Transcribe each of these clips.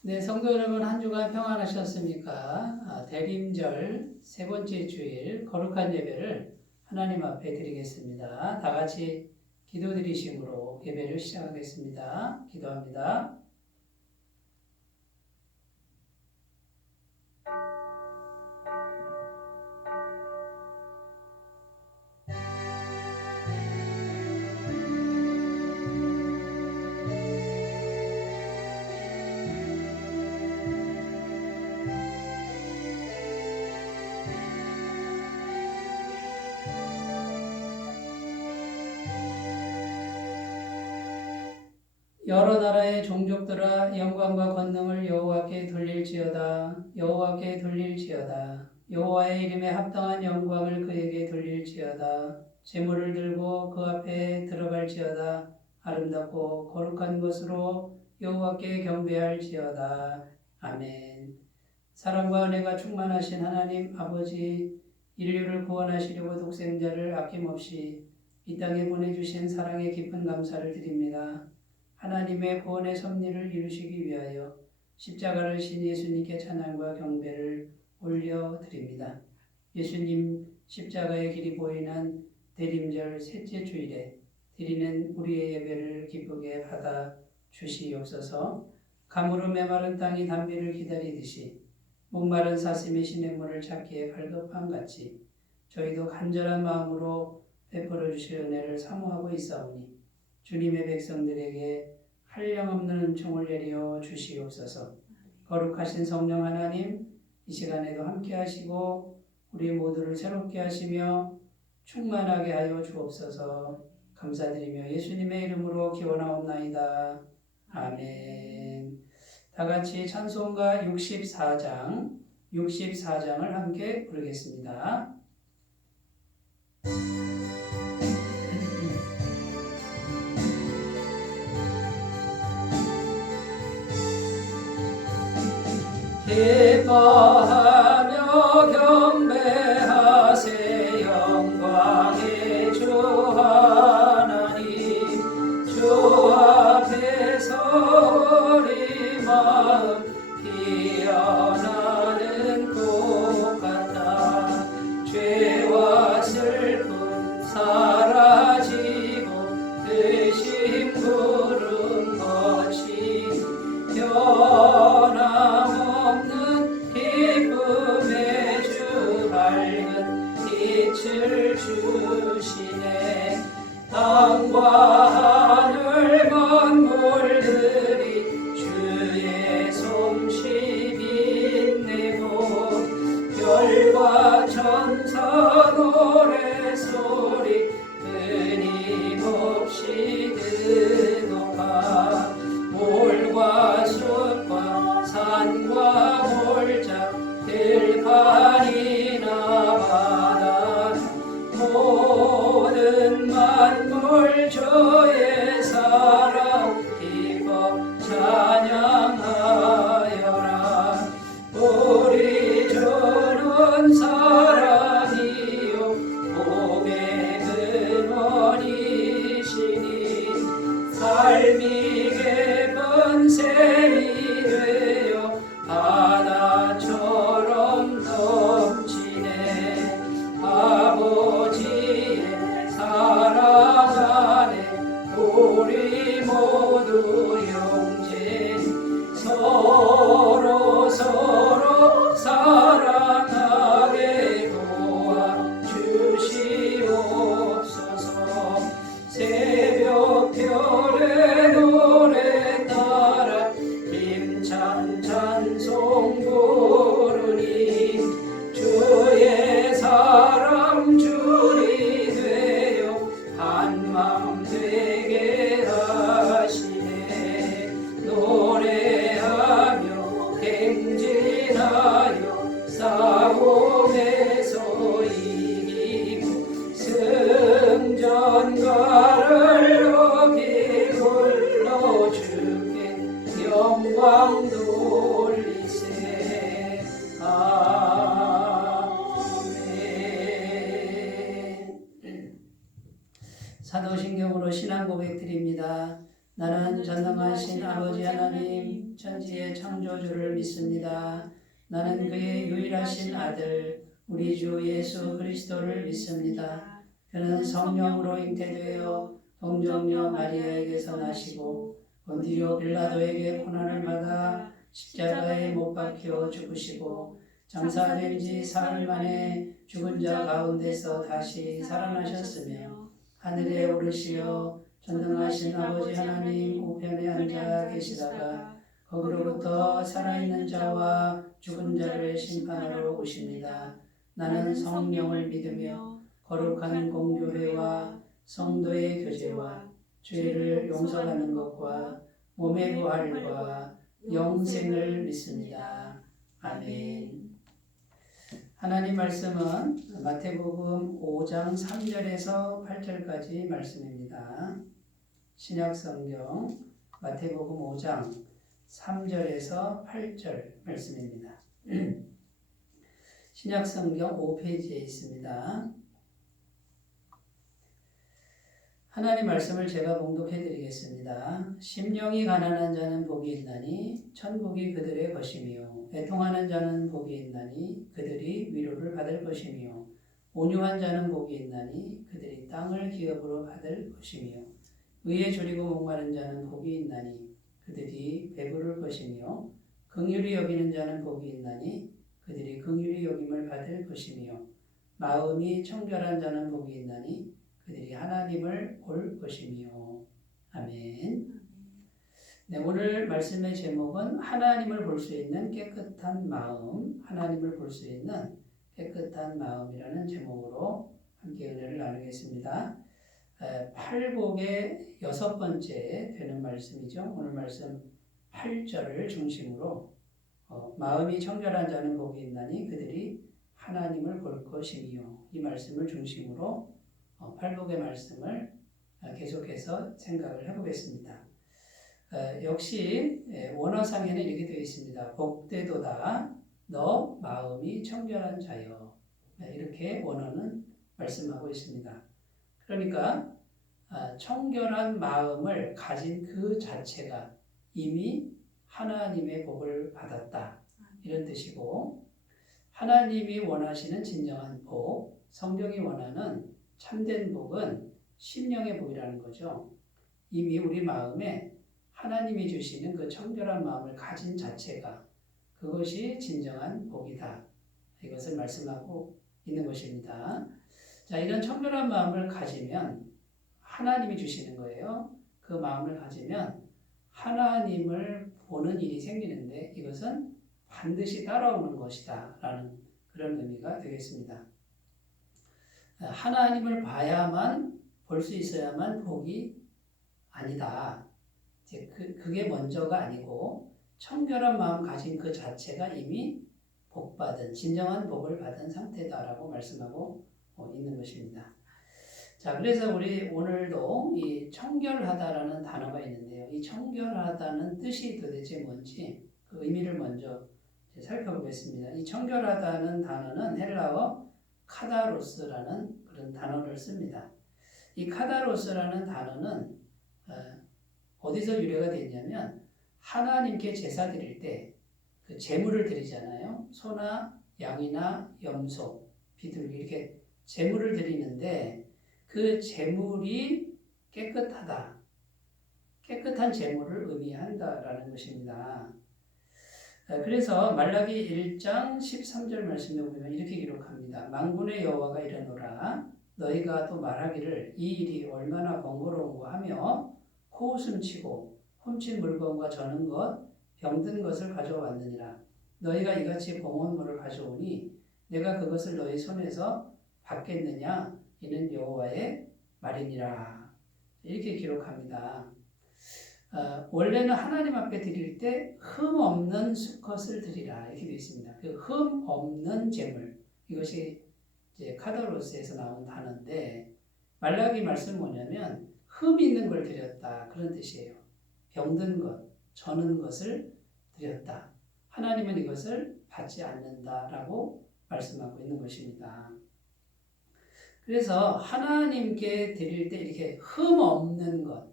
네, 성도 여러분 한 주간 평안하셨습니까? 대림절 세 번째 주일 거룩한 예배를 하나님 앞에 드리겠습니다. 다 같이 기도 드리심으로 예배를 시작하겠습니다. 기도합니다. 여러 나라의 종족들아 영광과 권능을 여호와께 돌릴지어다. 여호와께 돌릴지어다. 여호와의 이름에 합당한 영광을 그에게 돌릴지어다. 제물을 들고 그 앞에 들어갈지어다. 아름답고 거룩한 것으로 여호와께 경배할지어다. 아멘. 사랑과 은혜가 충만하신 하나님 아버지, 인류를 구원하시려고 독생자를 아낌없이 이 땅에 보내주신 사랑에 깊은 감사를 드립니다. 하나님의 구원의 섭리를 이루시기 위하여 십자가를 신 예수님께 찬양과 경배를 올려드립니다. 예수님 십자가의 길이 보이는 대림절 셋째 주일에 드리는 우리의 예배를 기쁘게 받아 주시옵소서. 가물어 메마른 땅이 단비를 기다리듯이 목마른 사슴이 시냇물을 찾기에 갈급함같이 저희도 간절한 마음으로 베풀어 주실 은혜를 사모하고 있사오니 주님의 백성들에게 한량없는 은총을 내려 주시옵소서. 거룩하신 성령 하나님, 이 시간에도 함께 하시고 우리 모두를 새롭게 하시며 충만하게 하여 주옵소서. 감사드리며 예수님의 이름으로 기원하옵나이다. 아멘. 다 같이 찬송가 64장을 함께 부르겠습니다. 기뻐하며 경배하세 영광의 주 하나님. 주 앞에서 우리 마음 피어나는 꽃 같다. 죄와 슬픔 사라지고 되신 구름 거치 변함없는 기쁨의 주 밝은 빛을 주시네. 땅과 하늘 만물들이 주의 솜씨 빛내고 별과 천사 노래소리 끊임없이 드높아. 몰과 숲과 산과 골짜 들판이나 바다 모든 만물 주의 사랑 기뻐 찬양하여라. 우리 주는 사랑이요 복의 근원이시니 삶이 깊은 샘이 되어 바다처럼 넘치네. 아버지의 사랑 안에 우리 모두 형제 서로 사랑하게 도와주시옵소서. 새벽별의 노래 따라 힘찬 찬송 부르니 주의 사랑 줄이 되어 한맘 되게 하시네. 노래하며 행진하여 싸움에서 이기고 승전가를 높이 불러 주께 영광 돌리세. 아멘. 사도신경으로 신앙 고백 드립니다. 나는 전능하신 아버지 하나님, 천지의 창조주를 믿습니다. 나는 그의 유일하신 아들 우리 주 예수 그리스도를 믿습니다. 그는 성령으로 잉태되어 동정녀 마리아에게서 나시고 본디오 빌라도에게 고난을 받아 십자가에 못 박혀 죽으시고 장사된 지 사흘 만에 죽은 자 가운데서 다시 살아나셨으며 하늘에 오르시어 전능하신 아버지 하나님 우편에 앉아 계시다가 거기로부터 살아있는 자와 죽은 자를 심판하러 오십니다. 나는 성령을 믿으며 거룩한 공교회와 성도의 교제와 죄를 용서하는 것과 몸의 부활과 영생을 믿습니다. 아멘. 하나님 말씀은 마태복음 5장 3절에서 8절까지 말씀입니다. 신약성경 마태복음 5장 3절에서 8절 말씀입니다. 신약성경 5페이지에 있습니다. 하나님 말씀을 제가 봉독해 드리겠습니다. 심령이 가난한 자는 복이 있나니 천국이 그들의 것이며 애통하는 자는 복이 있나니 그들이 위로를 받을 것이며 온유한 자는 복이 있나니 그들이 땅을 기업으로 받을 것이며 의에 줄이고 목마른 자는 복이 있나니 그들이 배부를 것이며 긍휼히 여기는 자는 복이 있나니 그들이 긍휼히 여김을 받을 것이며 마음이 청결한 자는 복이 있나니 그들이 하나님을 볼 것이며. 아멘. 네, 오늘 말씀의 제목은 하나님을 볼 수 있는 깨끗한 마음, 하나님을 볼 수 있는 깨끗한 마음이라는 제목으로 함께 은혜를 나누겠습니다. 팔복의 6번째 되는 말씀이죠. 오늘 말씀 8절을 중심으로 마음이 청결한 자는 복이 있나니 그들이 하나님을 볼 것이며, 이 말씀을 중심으로 팔복의 말씀을 계속해서 생각을 해보겠습니다. 역시 원어상에는 이렇게 되어 있습니다. 복되도다 너 마음이 청결한 자여. 이렇게 원어는 말씀하고 있습니다. 그러니까 청결한 마음을 가진 그 자체가 이미 하나님의 복을 받았다, 이런 뜻이고, 하나님이 원하시는 진정한 복, 성경이 원하는 참된 복은 심령의 복이라는 거죠. 이미 우리 마음에 하나님이 주시는 그 청결한 마음을 가진 자체가, 그것이 진정한 복이다, 이것을 말씀하고 있는 것입니다. 자, 이런 청결한 마음을 가지면 하나님이 주시는 거예요. 그 마음을 가지면 하나님을 보는 일이 생기는데 이것은 반드시 따라오는 것이다 라는 그런 의미가 되겠습니다. 하나님을 봐야만, 볼 수 있어야만 복이 아니다. 그게 먼저가 아니고 청결한 마음 가진 그 자체가 이미 복받은, 진정한 복을 받은 상태다라고 말씀하고 있는 것입니다. 자, 그래서 우리 오늘도 이 청결하다라는 단어가 있는데요. 이 청결하다는 뜻이 도대체 뭔지 그 의미를 먼저 살펴보겠습니다. 이 청결하다는 단어는 헬라어 카다로스라는 그런 단어를 씁니다. 이 카다로스라는 단어는 어디서 유래가 됐냐면, 하나님께 제사 드릴 때 그 제물을 드리잖아요. 소나 양이나 염소, 비둘기 이렇게 제물을 드리는데 그 제물이 깨끗하다, 깨끗한 제물을 의미한다라는 것입니다. 그래서 말라기 1장 13절 말씀에 보면 이렇게 기록합니다. 만군의 여호와가 이르노라 너희가 또 말하기를 이 일이 얼마나 번거로운가 하며 코웃음 치고 훔친 물건과 저는 것 병든 것을 가져왔느니라. 너희가 이같이 봉헌물을 가져오니 내가 그것을 너희 손에서 받겠느냐, 이는 여호와의 말이니라. 이렇게 기록합니다. 원래는 하나님 앞에 드릴 때 흠 없는 수컷을 드리라, 이렇게 되어 있습니다. 그 흠 없는 제물, 이것이 이제 카다로스에서 나온 단어인데, 말라기 말씀은 뭐냐면 흠 있는 걸 드렸다, 그런 뜻이에요. 병든 것, 저는 것을 드렸다. 하나님은 이것을 받지 않는다라고 말씀하고 있는 것입니다. 그래서 하나님께 드릴 때 이렇게 흠 없는 것,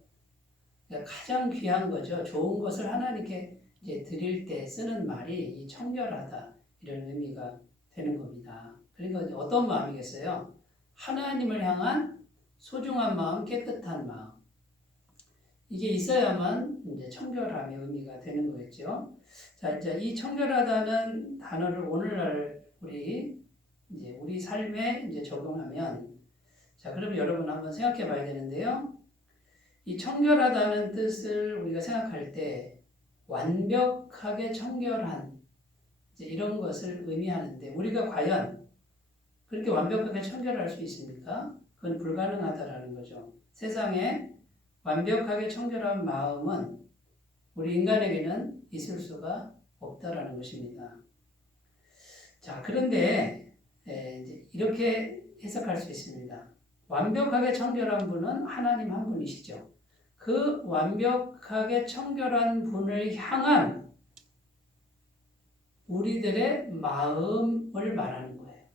가장 귀한 거죠. 좋은 것을 하나님께 이제 드릴 때 쓰는 말이 이 청결하다 이런 의미가 되는 겁니다. 그러니까 어떤 마음이겠어요? 하나님을 향한 소중한 마음, 깨끗한 마음. 이게 있어야만 이제 청결함의 의미가 되는 거겠죠. 자, 이제 이 청결하다는 단어를 오늘날 우리 삶에 이제 적용하면, 자, 그럼 여러분 한번 생각해 봐야 되는데요. 이 청결하다는 뜻을 우리가 생각할 때 완벽하게 청결한 이제 이런 것을 의미하는데, 우리가 과연 그렇게 완벽하게 청결할 수 있습니까? 그건 불가능하다라는 거죠. 세상에 완벽하게 청결한 마음은 우리 인간에게는 있을 수가 없다라는 것입니다. 자, 그런데 이제 이렇게 해석할 수 있습니다. 완벽하게 청결한 분은 하나님 한 분이시죠. 그 완벽하게 청결한 분을 향한 우리들의 마음을 말하는 거예요.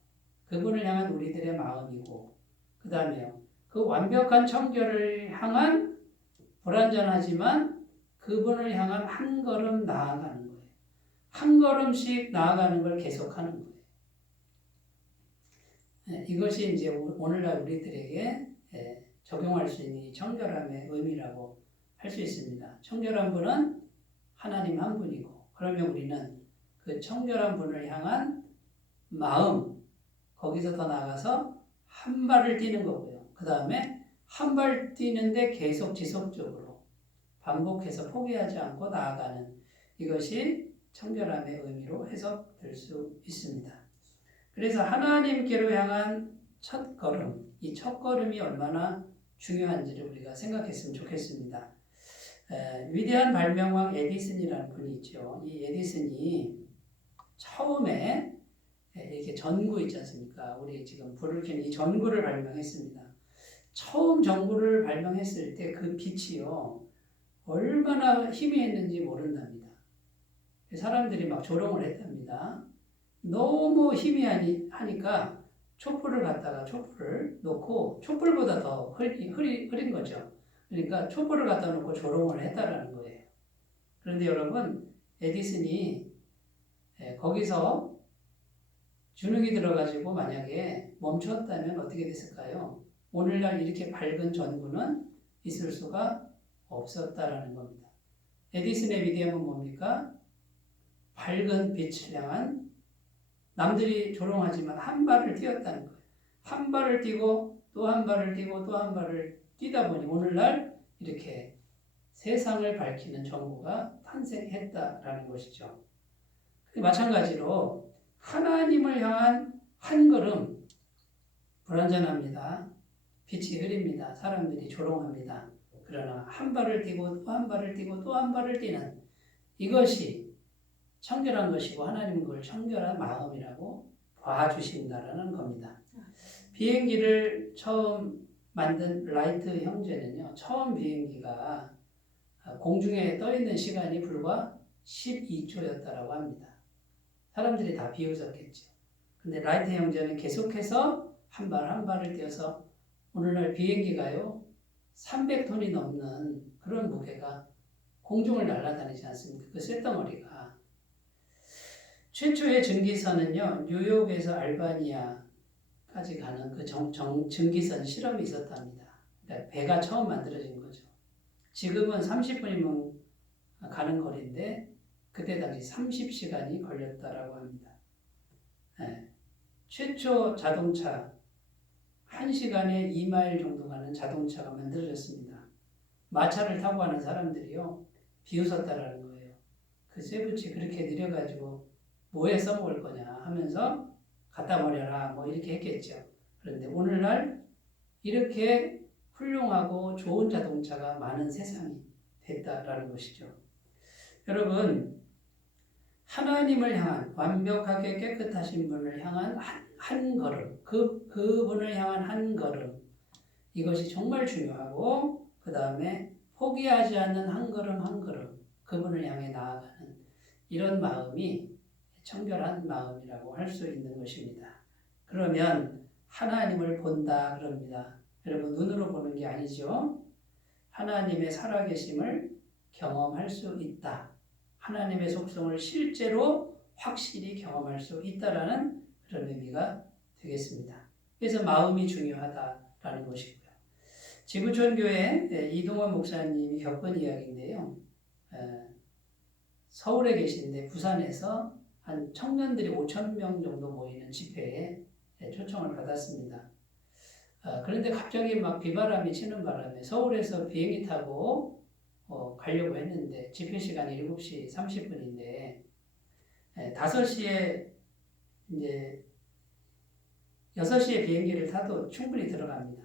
그분을 향한 우리들의 마음이고, 그 다음에요. 그 완벽한 청결을 향한 불완전하지만 그분을 향한 한 걸음 나아가는 거예요. 한 걸음씩 나아가는 걸 계속하는 거예요. 이것이 이제 오늘날 우리들에게 적용할 수 있는 이 청결함의 의미라고 할 수 있습니다. 청결한 분은 하나님 한 분이고, 그러면 우리는 그 청결한 분을 향한 마음, 거기서 더 나아가서 한 발을 뛰는 거고요. 그 다음에 한 발 뛰는데 계속 지속적으로 반복해서 포기하지 않고 나아가는, 이것이 청결함의 의미로 해석될 수 있습니다. 그래서 하나님께로 향한 첫 걸음, 이 첫 걸음이 얼마나 중요한지를 우리가 생각했으면 좋겠습니다. 위대한 발명왕 에디슨이라는 분이 있죠. 이 에디슨이 처음에 이렇게 전구 있지 않습니까? 우리 지금 불을 켜는 이 전구를 발명했습니다. 처음 전구를 발명했을 때 그 빛이요, 얼마나 희미했는지 모른답니다. 사람들이 막 조롱을 했답니다. 너무 희미하니까 촛불을 갖다가 촛불을 놓고 촛불보다 더 흐린 거죠. 그러니까 촛불을 갖다 놓고 조롱을 했다라는 거예요. 그런데 여러분, 에디슨이 거기서 주눅이 들어가지고 만약에 멈췄다면 어떻게 됐을까요? 오늘날 이렇게 밝은 전구는 있을 수가 없었다라는 겁니다. 에디슨의 위대함은 뭡니까? 밝은 빛을 향한, 남들이 조롱하지만 한 발을 뛰었다는 거예요. 한 발을 뛰고 또 한 발을 뛰고 또 한 발을 뛰다 보니 오늘날 이렇게 세상을 밝히는 전구가 탄생했다라는 것이죠. 마찬가지로 하나님을 향한 한 걸음, 불완전합니다. 빛이 흐립니다. 사람들이 조롱합니다. 그러나 한 발을 뛰고 또 한 발을 뛰고 또 한 발을 뛰는, 이것이 청결한 것이고 하나님은 그걸 청결한 마음이라고 봐주신다라는 겁니다. 비행기를 처음 만든 라이트 형제는요, 처음 비행기가 공중에 떠 있는 시간이 불과 12초였다라고 합니다. 사람들이 다 비웃었겠죠. 근데 라이트 형제는 계속해서 한 발 한 발을 떼어서 오늘날 비행기가요 300톤이 넘는 그런 무게가 공중을 날아다니지 않습니까? 그 쇳덩어리가. 최초의 증기선은요 뉴욕에서 알바니아까지 가는 그 증기선 실험이 있었답니다. 그러니까 배가 처음 만들어진 거죠. 지금은 30분이면 가는 거리인데 그때 당시 30시간이 걸렸다라고 합니다. 최초 자동차, 1시간에 2마일 정도 가는 자동차가 만들어졌습니다. 마차를 타고 가는 사람들이요 비웃었다라는 거예요. 그 쇠붙이 그렇게 느려가지고 뭐에 써먹을 거냐 하면서 갖다 버려라 뭐 이렇게 했겠죠. 그런데 오늘날 이렇게 훌륭하고 좋은 자동차가 많은 세상이 됐다라는 것이죠. 여러분, 하나님을 향한 완벽하게 깨끗하신 분을 향한 한 걸음, 그분을 향한 한 걸음, 이것이 정말 중요하고, 그 다음에 포기하지 않는 한 걸음 한 걸음 그분을 향해 나아가는 이런 마음이 청결한 마음이라고 할 수 있는 것입니다. 그러면 하나님을 본다 그럽니다. 여러분, 눈으로 보는 게 아니죠. 하나님의 살아계심을 경험할 수 있다. 하나님의 속성을 실제로 확실히 경험할 수 있다라는 그런 의미가 되겠습니다. 그래서 마음이 중요하다라는 것이고요. 지구촌교회 이동원 목사님이 겪은 이야기인데요. 서울에 계신데 부산에서 한 청년들이 5,000명 정도 모이는 집회에 초청을 받았습니다. 그런데 갑자기 막 비바람이 치는 바람에 서울에서 비행기 타고 가려고 했는데 집회 시간이 7시 30분인데 5시에 이제 6시에 비행기를 타도 충분히 들어갑니다.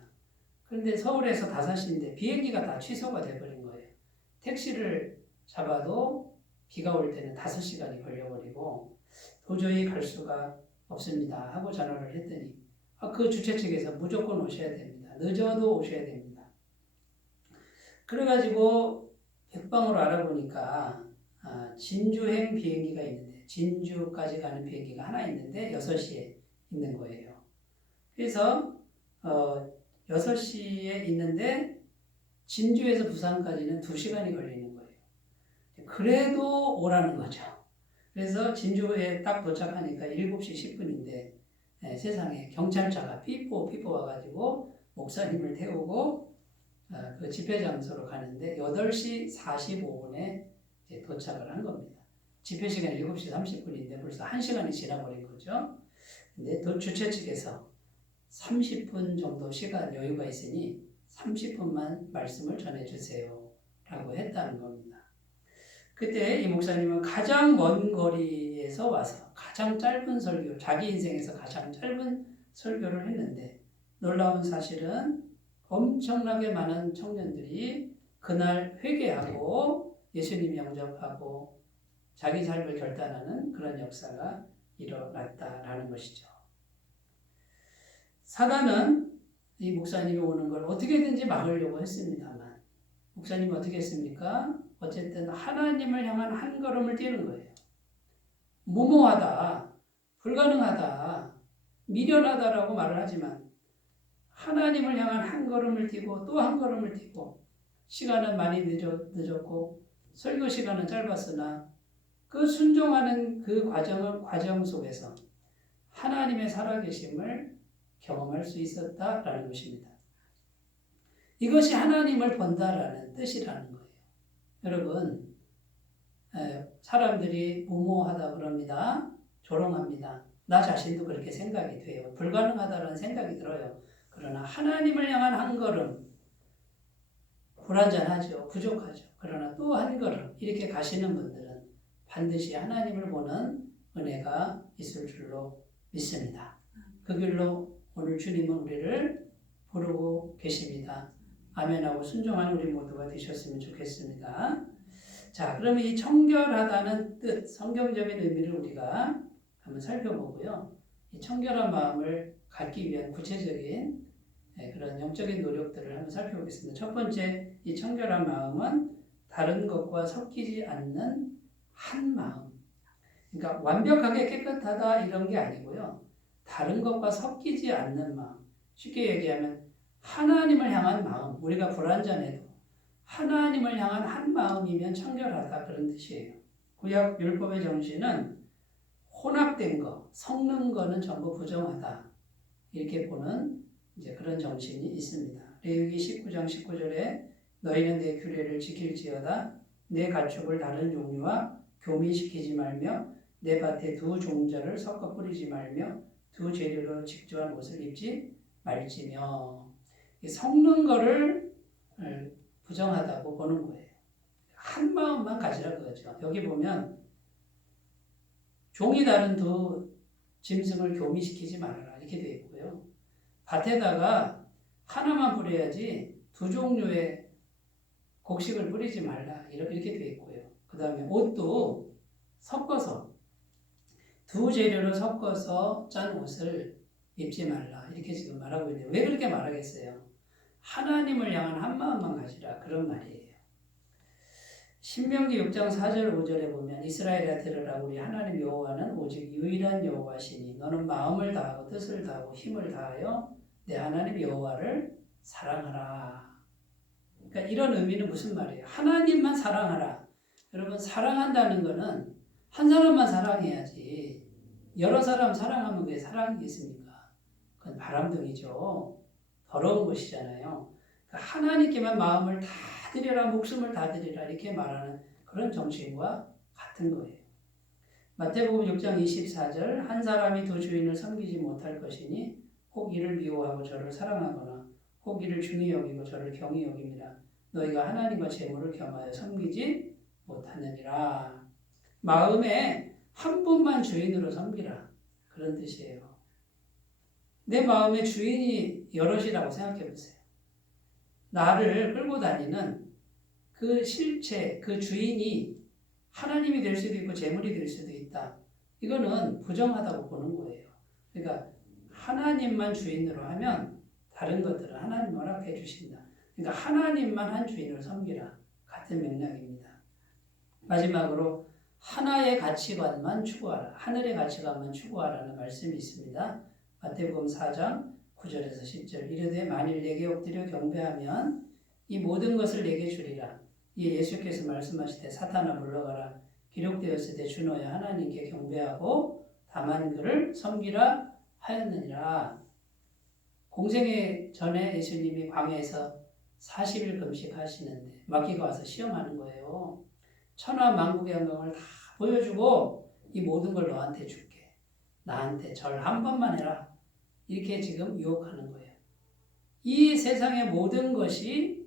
그런데 서울에서 5시인데 비행기가 다 취소가 돼버린 거예요. 택시를 잡아도 비가 올 때는 5시간이 걸려버리고 도저히 갈 수가 없습니다 하고 전화를 했더니 그 주최 측에서 무조건 오셔야 됩니다. 늦어도 오셔야 됩니다. 그래가지고 백방으로 알아보니까 진주행 비행기가 있는데 진주까지 가는 비행기가 하나 있는데 6시에 있는 거예요. 그래서 6시에 있는데 진주에서 부산까지는 2시간이 걸리는 거예요. 그래도 오라는 거죠. 그래서 진주에 딱 도착하니까 7시 10분인데 세상에 경찰차가 삐뽀 와가지고 목사님을 태우고 그 집회 장소로 가는데 8시 45분에 도착을 한 겁니다. 집회 시간이 7시 30분인데 벌써 1시간이 지나버린 거죠. 근데 주최 측에서 30분 정도 시간 여유가 있으니 30분만 말씀을 전해주세요 라고 했다는 겁니다. 그때 이 목사님은 가장 먼 거리에서 와서 가장 짧은 설교, 자기 인생에서 가장 짧은 설교를 했는데 놀라운 사실은 엄청나게 많은 청년들이 그날 회개하고 예수님 영접하고 자기 삶을 결단하는 그런 역사가 일어났다라는 것이죠. 사단은 이 목사님이 오는 걸 어떻게든지 막으려고 했습니다만 목사님이 어떻게 했습니까? 어쨌든 하나님을 향한 한 걸음을 뛰는 거예요. 무모하다, 불가능하다, 미련하다라고 말을 하지만 하나님을 향한 한 걸음을 뛰고 또 한 걸음을 뛰고 시간은 많이 늦었고 설교 시간은 짧았으나 그 순종하는 그 과정 속에서 하나님의 살아계심을 경험할 수 있었다라는 것입니다. 이것이 하나님을 본다라는 뜻이라는 거예요. 여러분, 사람들이 무모하다 그럽니다. 조롱합니다. 나 자신도 그렇게 생각이 돼요. 불가능하다는 생각이 들어요. 그러나 하나님을 향한 한 걸음, 불완전하죠. 부족하죠. 그러나 또 한 걸음 이렇게 가시는 분들은 반드시 하나님을 보는 은혜가 있을 줄로 믿습니다. 그 길로 오늘 주님은 우리를 부르고 계십니다. 아멘하고 순종하는 우리 모두가 되셨으면 좋겠습니다. 자, 그러면 이 청결하다는 뜻, 성경적인 의미를 우리가 한번 살펴보고요. 이 청결한 마음을 갖기 위한 구체적인 그런 영적인 노력들을 한번 살펴보겠습니다. 첫 번째, 이 청결한 마음은 다른 것과 섞이지 않는 한 마음. 그러니까 완벽하게 깨끗하다 이런 게 아니고요. 다른 것과 섞이지 않는 마음. 쉽게 얘기하면 하나님을 향한 마음. 우리가 불완전해도 하나님을 향한 한 마음이면 청결하다 그런 뜻이에요. 구약 율법의 정신은 혼합된 거, 섞는 거는 전부 부정하다. 이렇게 보는 이제 그런 정신이 있습니다. 레위기 19장 19절에 너희는 내 규례를 지킬지어다 내 가축을 다른 종류와 교미시키지 말며 내 밭에 두 종자를 섞어 뿌리지 말며 두 재료로 직조한 옷을 입지 말지며 섞는 거를 부정하다고 보는 거예요. 한 마음만 가지라 그거죠. 여기 보면 종이 다른 두 짐승을 교미시키지 말아라 이렇게 되어 있고요. 밭에다가 하나만 뿌려야지 두 종류의 곡식을 뿌리지 말라 이렇게 되어 있고요. 그 다음에 옷도 섞어서 두 재료를 섞어서 짠 옷을 입지 말라 이렇게 지금 말하고 있는데 왜 그렇게 말하겠어요? 하나님을 향한 한 마음만 가지라 그런 말이에요. 신명기 6장 4절 5절에 보면 이스라엘아 들으라 우리 하나님 여호와는 오직 유일한 여호와시니 너는 마음을 다하고 뜻을 다하고 힘을 다하여 내 하나님 여호와를 사랑하라. 그러니까 이런 의미는 무슨 말이에요? 하나님만 사랑하라. 여러분 사랑한다는 거는 한 사람만 사랑해야지 여러 사람 사랑하면 그게 사랑이겠습니까? 그건 바람둥이죠. 더러운 것이잖아요. 그러니까 하나님께만 마음을 다 드려라, 목숨을 다 드리라 이렇게 말하는 그런 정신과 같은 거예요. 마태복음 6장 24절 한 사람이 두 주인을 섬기지 못할 것이니 혹 이를 미워하고 저를 사랑하거나 혹 이를 중히 여기고 저를 경히 여깁니다. 너희가 하나님과 재물을 겸하여 섬기지 못하느니라. 마음에 한 분만 주인으로 섬기라. 그런 뜻이에요. 내 마음의 주인이 여럿이라고 생각해 보세요. 나를 끌고 다니는 그 실체, 그 주인이 하나님이 될 수도 있고 재물이 될 수도 있다. 이거는 부정하다고 보는 거예요. 그러니까 하나님만 주인으로 하면 다른 것들은 하나님 허락해 주신다. 그러니까 하나님만 한 주인을 섬기라. 같은 맥락입니다. 마지막으로 하나의 가치관만 추구하라. 하늘의 가치관만 추구하라는 말씀이 있습니다. 마태복음 4장 9절에서 10절 이르되 만일 내게 엎드려 경배하면 이 모든 것을 내게 주리라. 이에 예수께서 말씀하시되 사탄아 물러가라. 기록되었으되 주 너의 하나님께 경배하고 다만 그를 섬기라 하였느니라. 공생애 전에 예수님이 광야에서 40일 금식하시는데 마귀가 와서 시험하는 거예요. 천하 만국의 영광을 다 보여주고 이 모든 걸 너한테 줄게. 나한테 절 한 번만 해라. 이렇게 지금 유혹하는 거예요. 이 세상의 모든 것이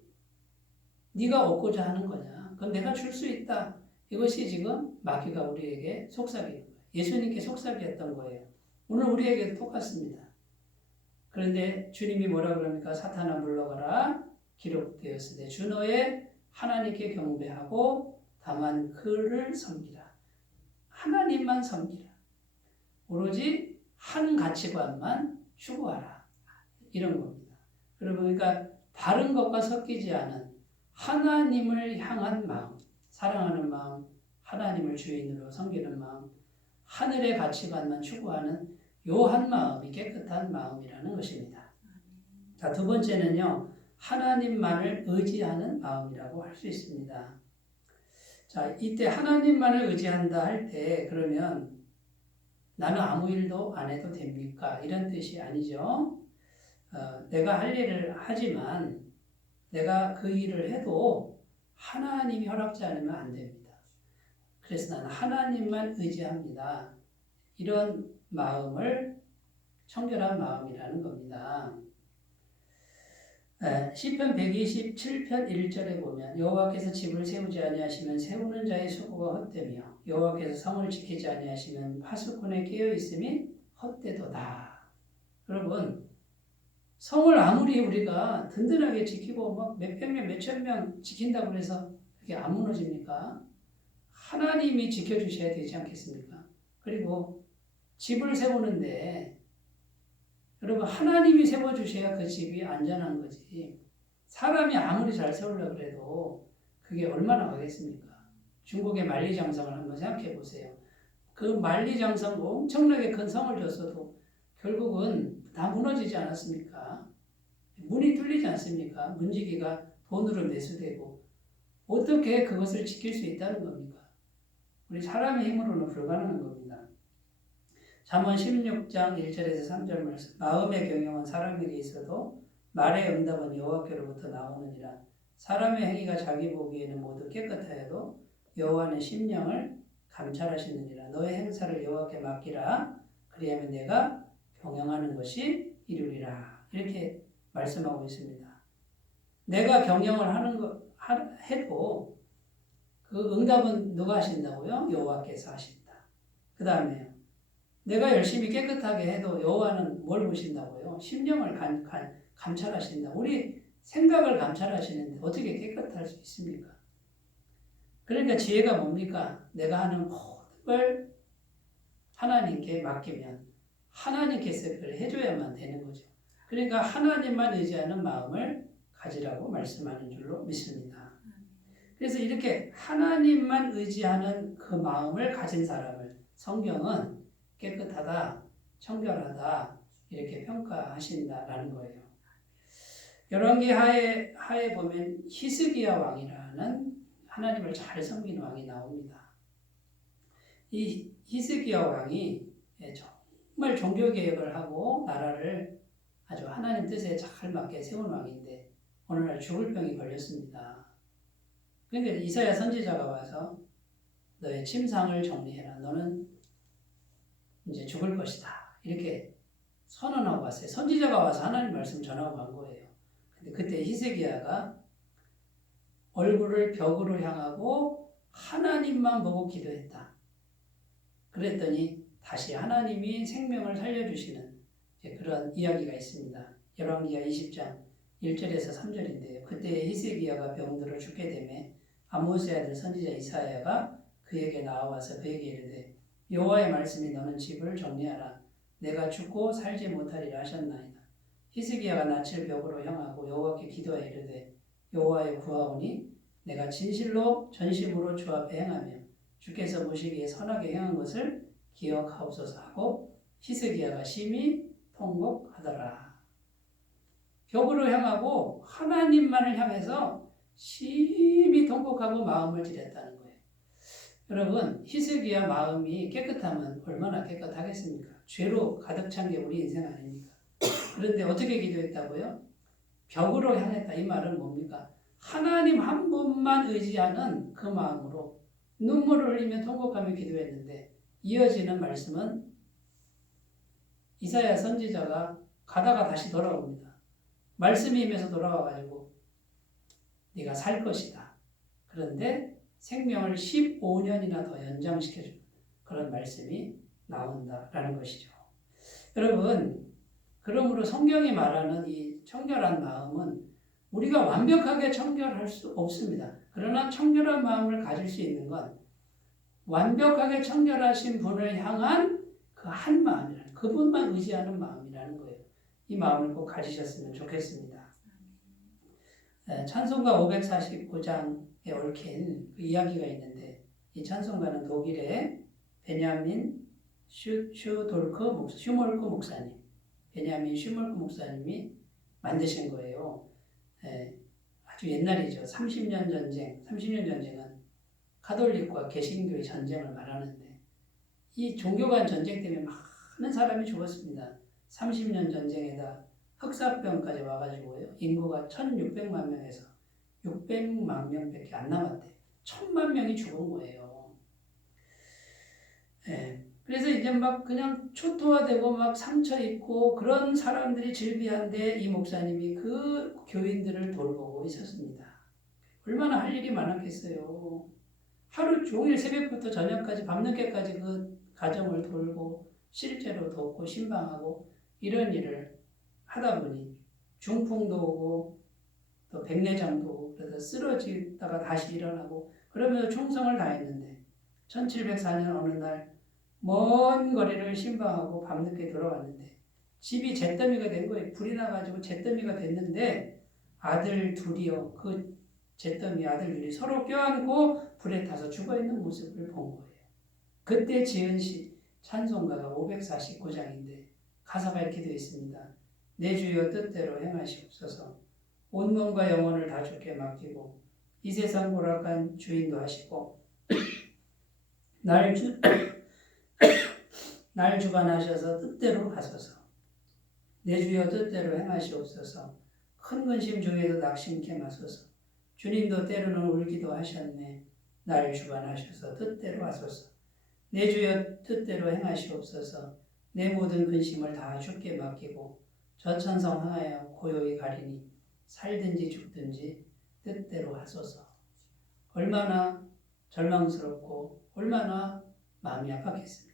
네가 얻고자 하는 거냐. 그건 내가 줄 수 있다. 이것이 지금 마귀가 우리에게 속삭이는 거예요. 예수님께 속삭였던 거예요. 오늘 우리에게도 똑같습니다. 그런데 주님이 뭐라 그럽니까? 사탄아 물러가라. 기록되었으되 주 너의 하나님께 경배하고 다만 그를 섬기라. 하나님만 섬기라. 오로지 한 가치관만 추구하라. 이런 겁니다. 그러니까 다른 것과 섞이지 않은 하나님을 향한 마음, 사랑하는 마음, 하나님을 주인으로 섬기는 마음, 하늘의 가치관만 추구하는 요 한 마음이 깨끗한 마음이라는 것입니다. 자, 두 번째는요. 하나님만을 의지하는 마음이라고 할 수 있습니다. 자, 이때 하나님만을 의지한다 할 때 그러면 나는 아무 일도 안 해도 됩니까? 이런 뜻이 아니죠. 내가 할 일을 하지만 내가 그 일을 해도 하나님이 허락지 않으면 안 됩니다. 그래서 나는 하나님만 의지합니다. 이런 마음을 청결한 마음이라는 겁니다. 시편 127편 1절에 보면 여호와께서 집을 세우지 아니하시면 세우는 자의 수고가 헛되며 여호와께서 성을 지키지 아니하시면 파수꾼의 깨어 있음이 헛되도다. 여러분, 성을 아무리 우리가 든든하게 지키고 막 몇백 명, 몇천 명 지킨다고 해서 그게 안 무너집니까? 하나님이 지켜주셔야 되지 않겠습니까? 그리고 집을 세우는데 여러분 하나님이 세워주셔야 그 집이 안전한 거지. 사람이 아무리 잘 세우려고 해도 그게 얼마나 가겠습니까? 중국의 만리장성을 한번 생각해 보세요. 그 만리장성 엄청나게 큰 성을 줬어도 결국은 다 무너지지 않았습니까? 문이 뚫리지 않습니까? 문지기가 돈으로 매수되고 어떻게 그것을 지킬 수 있다는 겁니까? 우리 사람의 힘으로는 불가능한 겁니다. 잠언 16장 1절에서 3절 말씀 마음의 경영은 사람에게 있어도 말의 응답은 여호와께로부터 나오느니라. 사람의 행위가 자기 보기에는 모두 깨끗하여도 여호와는 심령을 감찰하시느니라. 너의 행사를 여호와께 맡기라. 그리하면 내가 경영하는 것이 이루리라. 이렇게 말씀하고 있습니다. 내가 경영을 해도 그 응답은 누가 하신다고요? 여호와께서 하신다. 그 다음에 내가 열심히 깨끗하게 해도 여호와는 뭘 보신다고요? 심령을 감찰하신다. 우리 생각을 감찰하시는데 어떻게 깨끗할 수 있습니까? 그러니까 지혜가 뭡니까? 내가 하는 모든 걸 하나님께 맡기면 하나님께서 그걸 해줘야만 되는 거죠. 그러니까 하나님만 의지하는 마음을 가지라고 말씀하는 줄로 믿습니다. 그래서 이렇게 하나님만 의지하는 그 마음을 가진 사람을 성경은 깨끗하다, 청결하다 이렇게 평가하신다라는 거예요. 열왕기 하에 보면 히스기야 왕이라는 하나님을 잘 섬기는 왕이 나옵니다. 이 히스기야 왕이 정말 종교개혁을 하고 나라를 아주 하나님 뜻에 잘 맞게 세운 왕인데 어느 날 죽을 병이 걸렸습니다. 그러니까 이사야 선지자가 와서 너의 침상을 정리해라. 너는 이제 죽을 것이다. 이렇게 선언하고 왔어요. 선지자가 와서 하나님 말씀 전하고 간 거예요. 근데 그때 히스기야가 얼굴을 벽으로 향하고 하나님만 보고 기도했다. 그랬더니 다시 하나님이 생명을 살려주시는 그런 이야기가 있습니다. 열왕기하 20장 1절에서 3절인데요. 그때 히스기야가 병들어 죽게 되매 아모스의 아들 선지자 이사야가 그에게 나와서 그에게 이르되 여호와의 말씀이 너는 집을 정리하라. 내가 죽고 살지 못하리라 하셨나이다. 히스기야가 낯을 벽으로 향하고 여호와께 기도하여 이르되 여호와의 구하오니 내가 진실로 전심으로 주 앞에 행하며 주께서 보시기에 선하게 행한 것을 기억하옵소서 하고 히스기야가 심히 통곡하더라. 벽으로 향하고 하나님만을 향해서 심히 통곡하고 마음을 드렸다는 거예요. 여러분, 히스기야 마음이 깨끗하면 얼마나 깨끗하겠습니까? 죄로 가득 찬 게 우리 인생 아닙니까? 그런데 어떻게 기도했다고요? 벽으로 향했다. 이 말은 뭡니까? 하나님 한 분만 의지하는 그 마음으로 눈물을 흘리며 통곡하며 기도했는데 이어지는 말씀은 이사야 선지자가 가다가 다시 돌아옵니다. 말씀이 임해서 돌아와가지고 네가 살 것이다. 그런데 생명을 15년이나 더 연장시켜주는 그런 말씀이 나온다라는 것이죠. 여러분, 그러므로 성경이 말하는 이 청결한 마음은 우리가 완벽하게 청결할 수 없습니다. 그러나 청결한 마음을 가질 수 있는 건 완벽하게 청결하신 분을 향한 그 한 마음이라는, 그분만 의지하는 마음이라는 거예요. 이 마음을 꼭 가지셨으면 좋겠습니다. 찬송가 549장에 얽힌 그 이야기가 있는데 이 찬송가는 독일의 베냐민 슈몰크 목사님, 베냐민 슈몰크 목사님이 만드신 거예요. 아주 옛날이죠. 30년 전쟁은 가톨릭과 개신교의 전쟁을 말하는데 이 종교 간 전쟁 때문에 많은 사람이 죽었습니다. 30년 전쟁에다 흑사병까지 와가지고요. 인구가 1600만 명에서 600만 명밖에 안 남았대요. 1000만 명이 죽은 거예요. 그래서 이제 막 그냥 초토화되고 막 상처 입고 그런 사람들이 질비한데 이 목사님이 그 교인들을 돌보고 있었습니다. 얼마나 할 일이 많았겠어요. 하루 종일 새벽부터 저녁까지 밤늦게까지 그 가정을 돌고 실제로 돕고 신방하고 이런 일을 하다 보니 중풍도 오고 또 백내장도 오고 그래서 쓰러지다가 다시 일어나고 그러면서 충성을 다했는데 1704년 어느 날 먼 거리를 신방하고 밤늦게 돌아왔는데 집이 잿더미가 된 거예요. 불이 나가지고 잿더미가 됐는데 아들 둘이요. 그 잿더미 아들 둘이 서로 껴안고 불에 타서 죽어있는 모습을 본 거예요. 그때 지은 찬송가가 549장인데 가사가 이렇게 되어 있습니다. 내 주여 뜻대로 행하시옵소서. 온 몸과 영혼을 다 주께 맡기고 이 세상 고락한 주인도 하시고 날 주관하셔서 뜻대로 하소서. 내 주여 뜻대로 행하시옵소서. 큰 근심 중에도 낙심케 마소서. 주님도 때로는 울기도 하셨네. 날 주관하셔서 뜻대로 하소서. 내 주여 뜻대로 행하시옵소서. 내 모든 근심을 다 주께 맡기고 저천성 하여 고요히 가리니 살든지 죽든지 뜻대로 하소서. 얼마나 절망스럽고 얼마나 마음이 아팠겠습니까?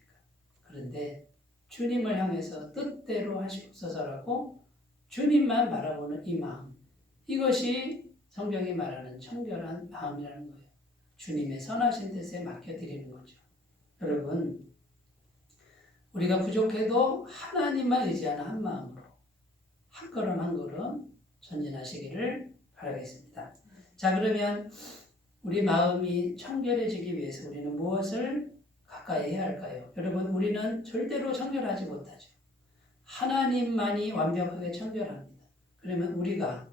그런데 주님을 향해서 뜻대로 하시옵소서라고 주님만 바라보는 이 마음, 이것이 성경이 말하는 청결한 마음이라는 거예요. 주님의 선하신 뜻에 맡겨드리는 거죠. 여러분, 우리가 부족해도 하나님만 의지하는 한 마음으로 한 걸음 한 걸음 전진하시기를 바라겠습니다. 자, 그러면 우리 마음이 청결해지기 위해서 우리는 무엇을 가까이 해야 할까요? 여러분, 우리는 절대로 청결하지 못하죠. 하나님만이 완벽하게 청결합니다. 그러면 우리가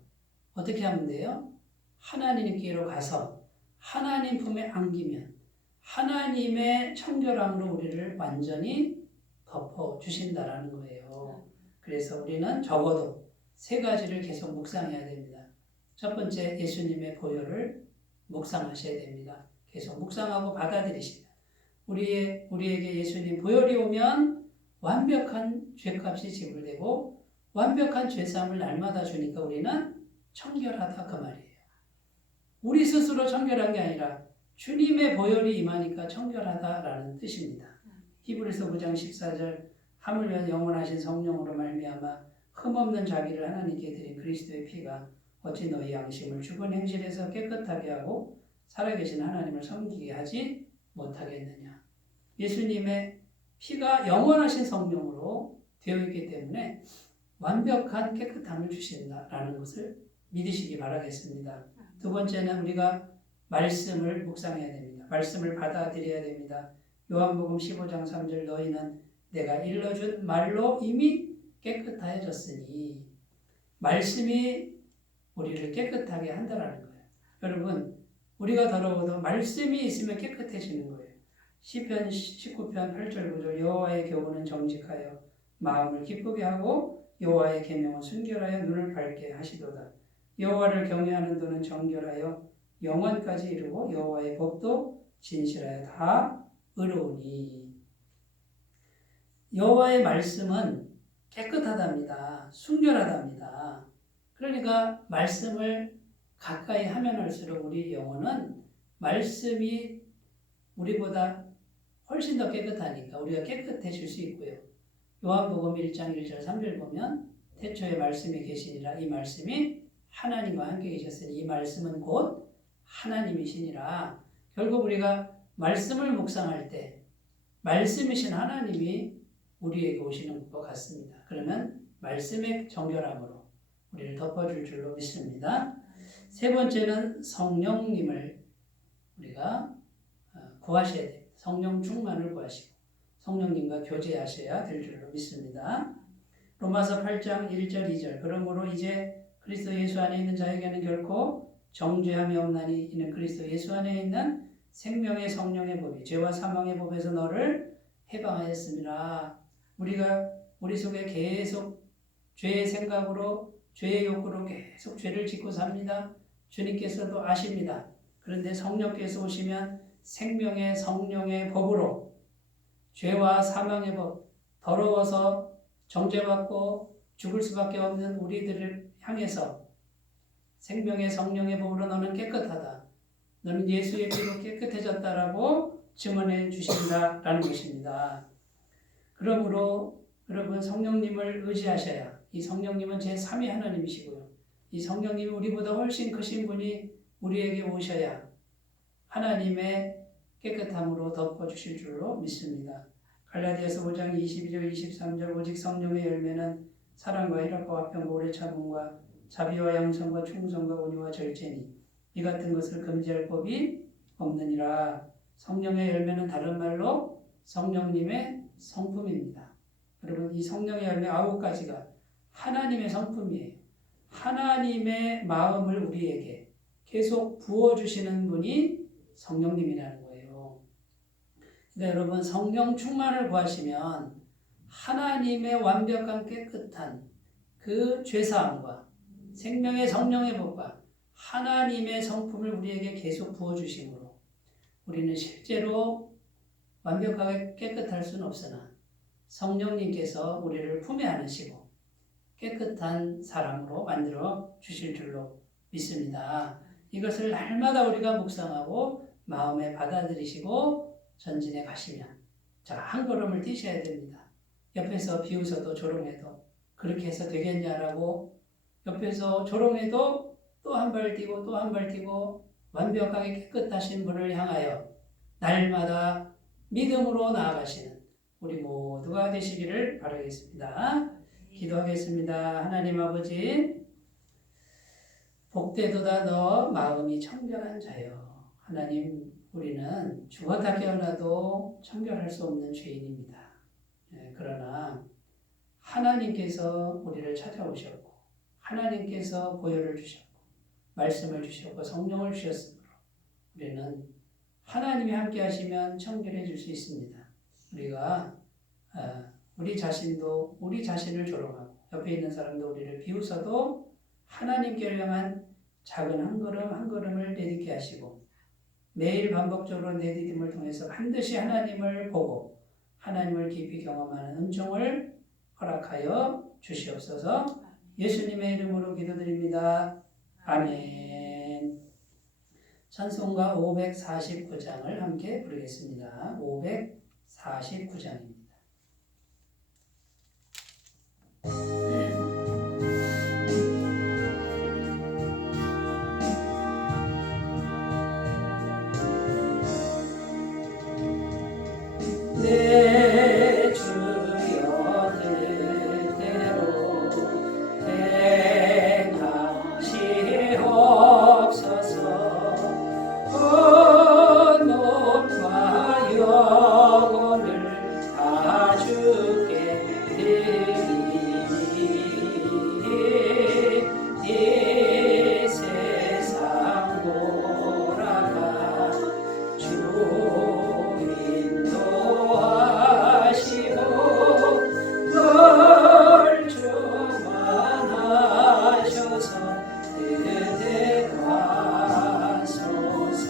어떻게 하면 돼요? 하나님께로 가서 하나님 품에 안기면 하나님의 청결함으로 우리를 완전히 덮어주신다라는 거예요. 그래서 우리는 적어도 세 가지를 계속 묵상해야 됩니다. 첫 번째, 예수님의 보혈을 묵상하셔야 됩니다. 계속 묵상하고 받아들이시면 우리에게 예수님 보혈이 오면 완벽한 죄값이 지불되고 완벽한 죄사함을 날마다 주니까 우리는 청결하다 그 말이에요. 우리 스스로 청결한 게 아니라 주님의 보혈이 임하니까 청결하다라는 뜻입니다. 히브리서 9장 14절 하물며 영원하신 성령으로 말미암아 흠없는 자기를 하나님께 드린 그리스도의 피가 어찌 너희 양심을 죽은 행실에서 깨끗하게 하고 살아계신 하나님을 섬기게 하지 못하겠느냐. 예수님의 피가 영원하신 성령으로 되어 있기 때문에 완벽한 깨끗함을 주신다라는 것을 믿으시기 바라겠습니다. 두 번째는 우리가 말씀을 묵상해야 됩니다. 말씀을 받아들여야 됩니다. 요한복음 15장 3절 너희는 내가 일러준 말로 이미 깨끗하여졌으니 말씀이 우리를 깨끗하게 한다라는 거예요. 여러분 우리가 더러워도 말씀이 있으면 깨끗해지는 거예요. 시편 19편 8절 9절 여호와의 교훈은 정직하여 마음을 기쁘게 하고 여호와의 계명은 순결하여 눈을 밝게 하시도다. 여호와를 경외하는 도는 정결하여 영원까지 이르고 여호와의 법도 진실하여 다 의로우니. 여호와의 말씀은 깨끗하답니다. 순결하답니다. 그러니까 말씀을 가까이 하면 할수록 우리 영혼은 말씀이 우리보다 훨씬 더 깨끗하니까 우리가 깨끗해질 수 있고요. 요한복음 1장 1절 3절 보면 태초에 말씀이 계시니라 이 말씀이 하나님과 함께 계셨으니 이 말씀은 곧 하나님이시니라. 결국 우리가 말씀을 묵상할 때 말씀이신 하나님이 우리에게 오시는 것 같습니다. 그러면 말씀의 정결함으로 우리를 덮어줄 줄로 믿습니다. 세 번째는 성령님을 우리가 구하셔야 됩니다. 성령 충만을 구하시고 성령님과 교제하셔야 될 줄로 믿습니다. 로마서 8장 1절 2절 그러므로 이제 그리스도 예수 안에 있는 자에게는 결코 정죄함이 없나니 이는 그리스도 예수 안에 있는 생명의 성령의 법이 죄와 사망의 법에서 너를 해방하였습니다. 우리가 우리 속에 계속 죄의 생각으로 죄의 욕구로 계속 죄를 짓고 삽니다. 주님께서도 아십니다. 그런데 성령께서 오시면 생명의 성령의 법으로 죄와 사망의 법, 더러워서 정죄받고 죽을 수밖에 없는 우리들을 향해서 생명의 성령의 법으로 너는 깨끗하다. 너는 예수의 피로 깨끗해졌다라고 증언해 주신다라는 것입니다. 그러므로 여러분 성령님을 의지하셔야 이 성령님은 제3위 하나님이시고요. 이 성령님이 우리보다 훨씬 크신 분이 우리에게 오셔야 하나님의 깨끗함으로 덮어주실 줄로 믿습니다. 갈라디아서 5장 22절 23절 오직 성령의 열매는 사랑과 희락과 화평과 오래 참음과 자비와 양선과 충성과 온유와 절제니 이 같은 것을 금지할 법이 없느니라. 성령의 열매는 다른 말로 성령님의 성품입니다. 여러분 이 성령의 열매 9가지가 하나님의 성품이에요. 하나님의 마음을 우리에게 계속 부어주시는 분이 성령님이라는 거예요. 그러니까 여러분 성령 충만을 구하시면 하나님의 완벽한 깨끗한 그 죄사함과 생명의 성령의 법과 하나님의 성품을 우리에게 계속 부어주심으로 우리는 실제로 완벽하게 깨끗할 수는 없으나 성령님께서 우리를 품에 안으시고 깨끗한 사람으로 만들어 주실 줄로 믿습니다. 이것을 날마다 우리가 묵상하고 마음에 받아들이시고 전진해 가시면 자, 한 걸음을 뛰셔야 됩니다. 옆에서 비웃어도 조롱해도 그렇게 해서 되겠냐라고 옆에서 조롱해도 또 한 발 뛰고 또 한 발 뛰고 완벽하게 깨끗하신 분을 향하여 날마다 믿음으로 나아가시는 우리 모두가 되시기를 바라겠습니다. 기도하겠습니다. 하나님 아버지 복되도다 너 마음이 청결한 자여. 하나님 우리는 죽었다 깨어나도 청결할 수 없는 죄인입니다. 그러나 하나님께서 우리를 찾아오셨고 하나님께서 보혈을 주셨고 말씀을 주셨고 성령을 주셨으므로 우리는 하나님이 함께 하시면 청결해 질 수 있습니다. 우리가 우리 자신도 우리 자신을 조롱하고 옆에 있는 사람도 우리를 비웃어도 하나님께 향한 작은 한 걸음 한 걸음을 내딛게 하시고 매일 반복적으로 내딛음을 통해서 반드시 하나님을 보고 하나님을 깊이 경험하는 은총을 허락하여 주시옵소서. 예수님의 이름으로 기도드립니다. 아멘. 찬송가 549장을 함께 부르겠습니다. 549장입니다. 내 주여 뜻대로 행하시옵소서. 온 몸과 영혼을 다 주께 드리니 이 세상 돌아가 주 인도하시고 널 주관하셔서 뜻대로 하소서.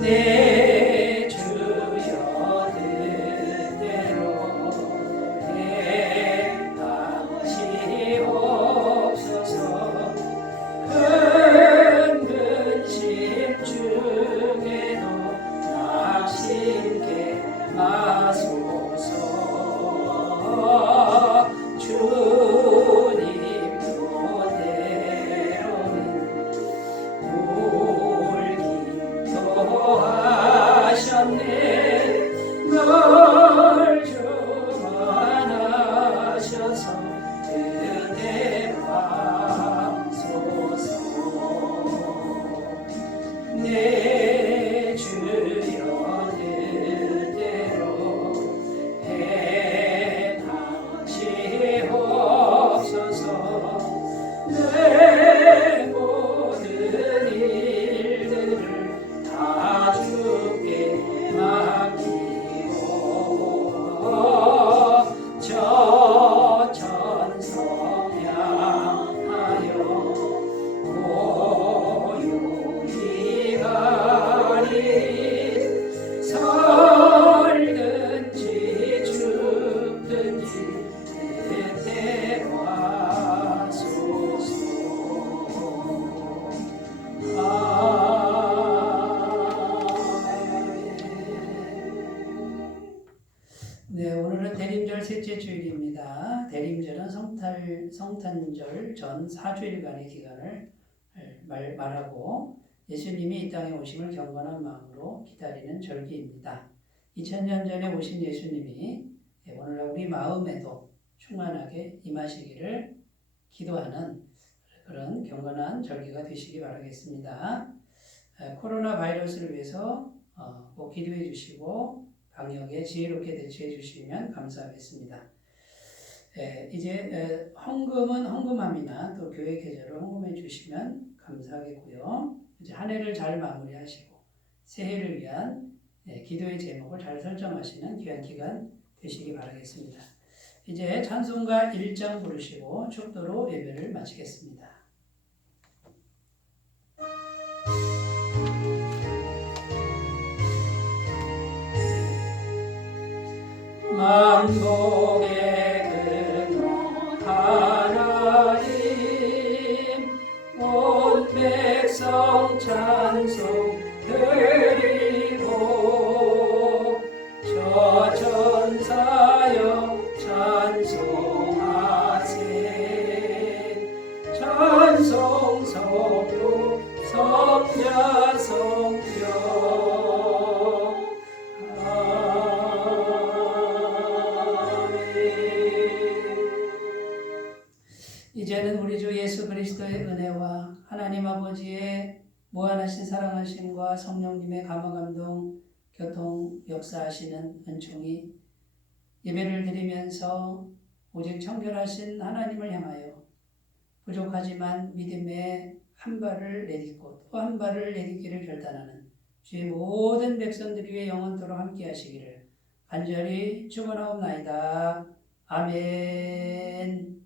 내 주여 뜻대로 행하시옵소서. 큰 근심 중에도 낙심케 마소서. 주님도 때로는 울기도 하셨네. 널 주관하셔서 뜻대로 하소서. 내 주여 뜻대로 행하시옵소서. 내 모든 일들을 다 주께 맡기고 저 천성 향하여 고요히 가리. 설든지 죽든지 뜻대로 하소서. 네, 오늘은 대림절 셋째 주일입니다. 대림절은 성탄절 전 4주일간의 기간을 말하고 예수님이 이 땅에 오심을 경건한 마음으로 기다리는 절기입니다. 2000년 전에 오신 예수님이 오늘날 우리 마음에도 충만하게 임하시기를 기도하는 그런 경건한 절기가 되시기 바라겠습니다. 코로나 바이러스를 위해서 꼭 기도해 주시고 방역에 지혜롭게 대처해 주시면 감사하겠습니다. 이제 헌금은 헌금함이나 또 교회 계좌로 헌금해 주시면 감사하겠고요. 이제 한 해를 잘 마무리하시고 새해를 위한 기도의 제목을 잘 설정하시는 귀한 기간 되시기 바라겠습니다. 이제 찬송가 1장 부르시고 축도로 예배를 마치겠습니다. 만복의 근원 하나님 온 백성 찬송 드리고 저 천사여 찬송하세. 찬송 성도 성자 성령 이제는 우리 주 예수 그리스도의 은혜와 하나님 아버지의 무한하신 사랑하심과 성령님의 감화감동 교통 역사하시는 은총이 예배를 드리면서 오직 청결하신 하나님을 향하여 부족하지만 믿음의 한 발을 내딛고 또 한 발을 내딛기를 결단하는 주의 모든 백성들 위해 영원토록 함께 하시기를 간절히 축원하옵나이다. 아멘.